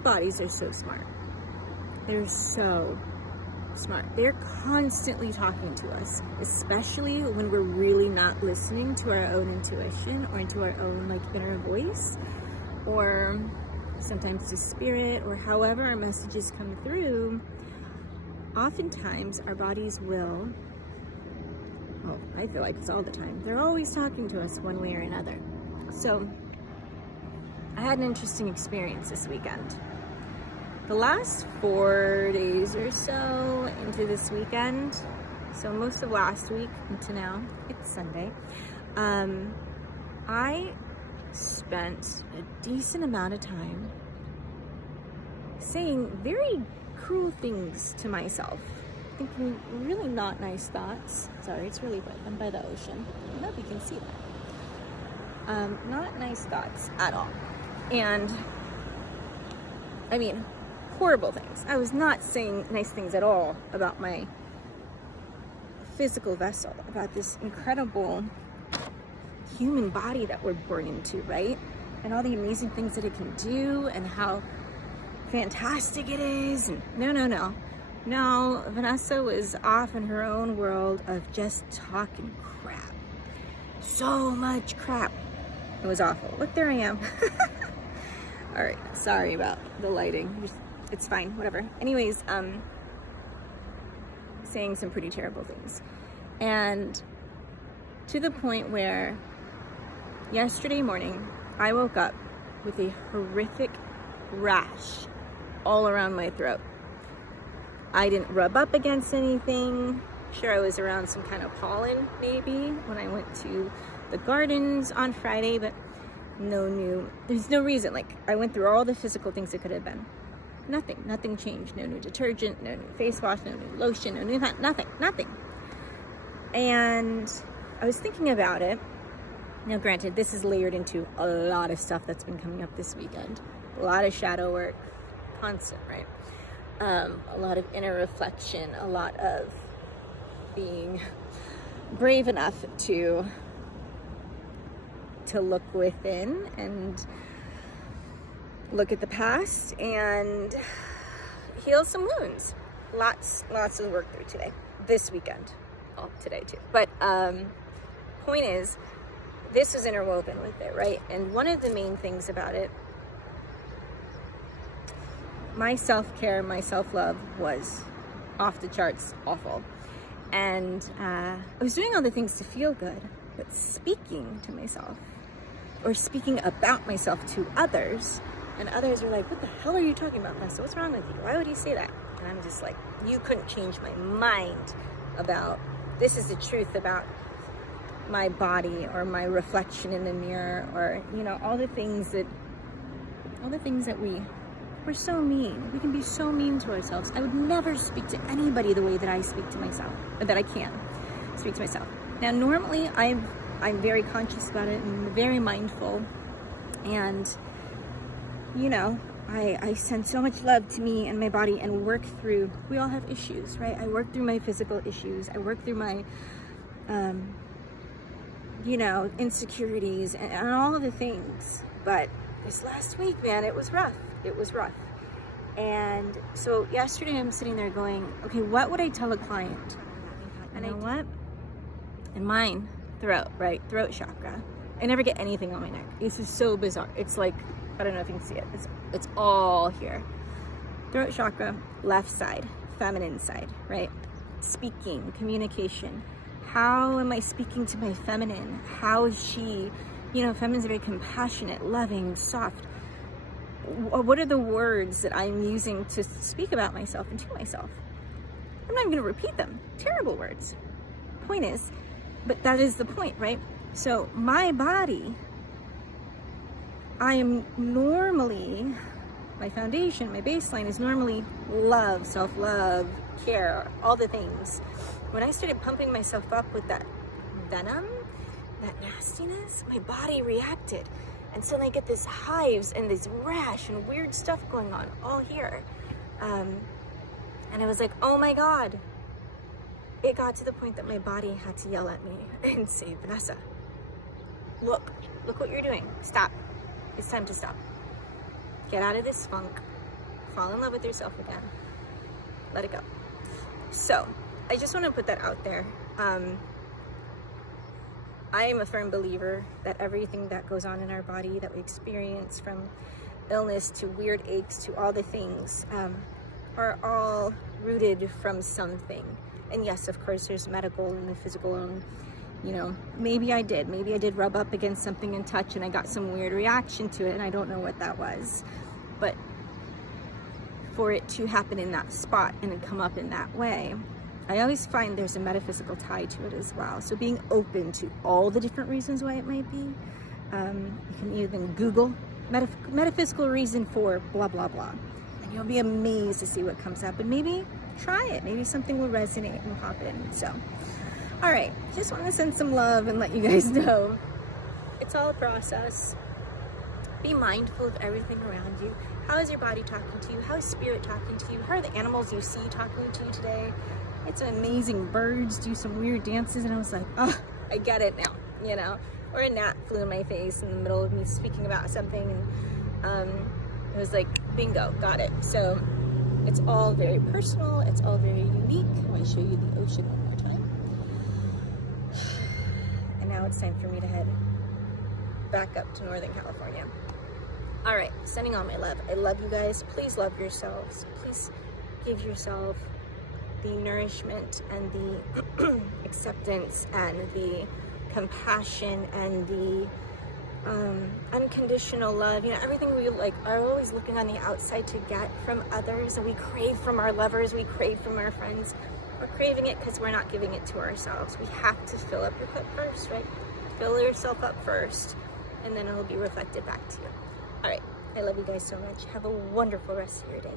our bodies are so smart. They're so smart. They're constantly talking to us, especially when we're really not listening to our own intuition or into our own like inner voice, or sometimes to spirit, or however our messages come through. Oftentimes our bodies will, well, I feel like it's all the time, they're always talking to us one way or another. So I had an interesting experience this weekend. The last 4 days or so into this weekend, so most of last week into now, it's Sunday, I spent a decent amount of time saying very cruel things to myself, thinking really not nice thoughts. Sorry, it's really wet. I'm by the ocean. I hope you can see that. Not nice thoughts at all. And I mean, horrible things. I was not saying nice things at all about my physical vessel, about this incredible human body that we're born into, right? And all the amazing things that it can do, and how fantastic it is. And no, Vanessa was off in her own world of just talking crap. So much crap. It was awful. Look, there I am. All right, sorry about the lighting. It's fine, whatever. Anyways, saying some pretty terrible things. And to the point where yesterday morning, I woke up with a horrific rash all around my throat. I didn't rub up against anything. Sure, I was around some kind of pollen maybe when I went to the gardens on Friday, but there's no reason. Like, I went through all the physical things it could have been. Nothing changed. No new detergent, no new face wash, no new lotion, no new nothing. And I was thinking about it. Now, granted, this is layered into a lot of stuff that's been coming up this weekend. A lot of shadow work, constant, right? A lot of inner reflection, a lot of being brave enough to look within and look at the past and heal some wounds. Lots of work through today, this weekend, well, today too. But point is, this was interwoven with it, right? And one of the main things about it, my self-care, my self-love was off the charts awful. And I was doing all the things to feel good, but speaking to myself, or speaking about myself to others, and others are like, what the hell are you talking about, Vanessa? What's wrong with you? Why would you say that? And I'm just like, you couldn't change my mind about, this is the truth about my body, or my reflection in the mirror, or, you know, all the things that we're so mean. We can be so mean to ourselves. I would never speak to anybody the way that I speak to myself, or that I can speak to myself. Now, normally I'm very conscious about it and very mindful, and you know, I send so much love to me and my body, and work through, we all have issues, right? I work through my physical issues. I work through my you know, insecurities and all of the things. But this last week, man, it was rough. And so yesterday I'm sitting there going, okay, what would I tell a client? And you know what? In mine, throat, right? Throat chakra. I never get anything on my neck. This is so bizarre. It's like, I don't know if you can see it. It's all here. Throat chakra, left side, feminine side, right? Speaking, communication. How am I speaking to my feminine? How is she, you know, feminine's very compassionate, loving, soft. What are the words that I'm using to speak about myself and to myself? I'm not even gonna repeat them. Terrible words. Point is, but that is the point, right? So my body, I am normally, my foundation, my baseline is normally love, self-love, care, all the things. When I started pumping myself up with that venom, that nastiness, my body reacted. And suddenly I get this hives and this rash and weird stuff going on all here. And I was like, oh my God. It got to the point that my body had to yell at me and say, Vanessa, look what you're doing. Stop. It's time to stop. Get out of this funk. fall in love with yourself again. Let it go. So I just want to put that out there. I am a firm believer that everything that goes on in our body that we experience, from illness to weird aches to all the things, are all rooted from something. And yes, of course, there's medical and the physical, and you know, maybe I did rub up against something and touch and I got some weird reaction to it, and I don't know what that was. But for it to happen in that spot and it come up in that way, I always find there's a metaphysical tie to it as well. So being open to all the different reasons why it might be. You can even Google metaphysical reason for blah, blah, blah. And you'll be amazed to see what comes up. And maybe try it. Maybe something will resonate and pop in. So, all right. Just want to send some love and let you guys know it's all a process. Be mindful of everything around you. How is your body talking to you? How is spirit talking to you? How are the animals you see talking to you today? It's amazing. Birds do some weird dances, and I was like, oh, I get it now, you know? Or a gnat flew in my face in the middle of me speaking about something, and it was like, bingo, got it. So it's all very personal. It's all very unique. I want to show you the ocean one more time. And now it's time for me to head back up to Northern California. All right, sending all my love. I love you guys. Please love yourselves. Please give yourself the nourishment and the acceptance and the compassion and the unconditional love. You know, everything we like are always looking on the outside to get from others, and we crave from our lovers, we crave from our friends. We're craving it because we're not giving it to ourselves. We have to fill up your cup first, right? Fill yourself up first, and then it'll be reflected back to you. All right, I love you guys so much. Have a wonderful rest of your day.